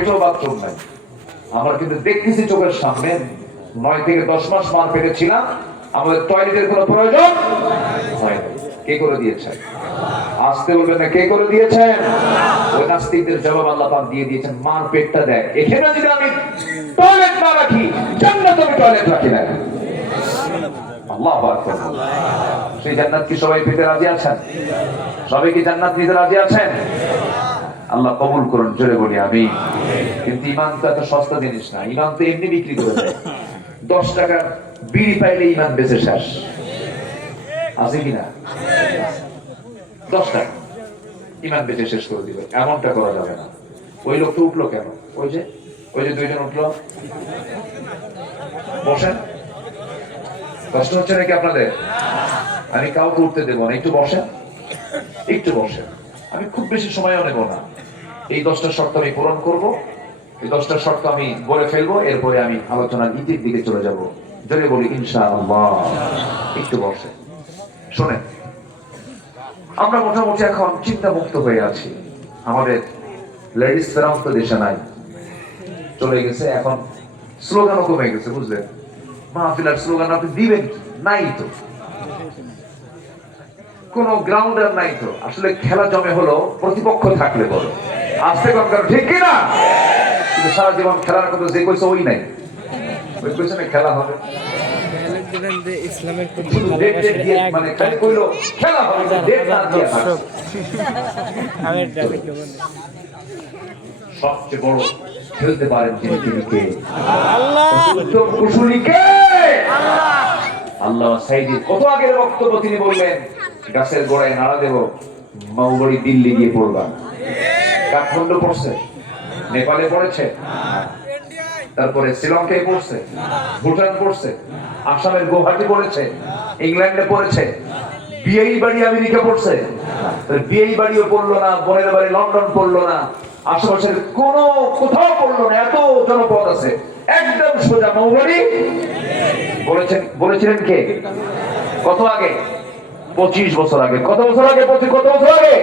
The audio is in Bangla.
পেটেও বাথরুম নাই। আমরা কিন্তু দেখতেছি চোখের সামনে, নয় থেকে দশ মাস মার পেটে ছিলাম আমাদের টয়লেটের কোনো প্রয়োজন হয় কে করে দিয়েছেন আসতে বলবেন না, কে করে দিয়েছেন ওই নাস্তিকদের জবাব আল্লাহ পাক দিয়ে দিয়েছেন, মার পেটটা দেয়। এখানে যদি আমি টয়লেট না রাখি, জান্নাত আমি টয়লেট রাখি না। আল্লাহ সেই জান্নাত কি সবাই পেতে রাজি আছেন? সবাই কি জান্নাত নিতে রাজি আছেন? আল্লাহ কবুল করুন, জোরে বলি আমি কিন্তু ইমান তো এত সস্তা জিনিস না ইমান তো এমনি বিক্রি করে দেয়। দশ টাকা বিড়ি পাইলে ইমান বেঁচে শেষ। আছে কিনা দশ টাকা। ইমান বেঁচে শেষ করে দিবে, এমনটা করা যাবে না। ওই লোকটা উঠল কেন? ওই যে ওই যে দুইজন উঠল। বসেন। কষ্ট হচ্ছে নাকি আপনাদের? আমি কাউকে উঠতে দেবো না, একটু বসেন। একটু বসেন। আমি খুব বেশি সময়ও নেব না। এই দশটা শর্ত আমি পূরণ করব, এই দশটা শর্ত আমি বলে ফেলব, এরপরে আমি আলোচনার ইতির দিকে চলে যাব। জোরে বলি ইনশা একটু বসে। শোনেন, আমরা মোটামুটি এখন চিন্তা মুক্ত হয়ে আছি। আমাদের লেডিস ফেরাম তো দেশে নাই, চলে গেছে, এখন স্লোগানও কমে গেছে, বুঝলেন? মাহফিলার স্লোগান আপনি দিবেন নাই তো। কোন গ্রাউন্ডার নাই তো। আসলে খেলা জমে হলো প্রতিপক্ষ থাকলে বলো। আসতে কম ঠিক কি না? কিন্তু সারা জীবন খেলার কথা যে কইছে ওই নাই। ওই কইছে না খেলা হবে। ইসলামের প্রতি মানে সবচেয়ে বড় খেলতে পারেন যিনি তিনি কে? আল্লাহ! উত্তম কুশলী কে? আল্লাহ সাইদির কত আগের বক্তব্য তিনি বললেন গাছের গোড়ায় নাড়া দেব মাউবাড়ি দিল্লি গিয়ে পড়বা। কাঠমান্ডু পড়ছে, নেপালে পড়েছে, তারপরে শ্রীলঙ্কায় পড়ছে, ভুটান পড়ছে, আসামের গুয়াহাটি পড়েছে, ইংল্যান্ডে পড়েছে, বিয়েই বাড়ি আমেরিকা পড়ছে। বিয়েই বাড়িও পড়ল না বাড়ি লন্ডন পড়ল না, আশেপাশের কোন কোথাও পড়ল না, এত জনপদ আছে। একদম সোজা মৌবাড়ি বলেছেন বলেছিলেন কে? কত আগে? পঁচিশ বছর আগে। কত বছর আগে? কত বছর আগে?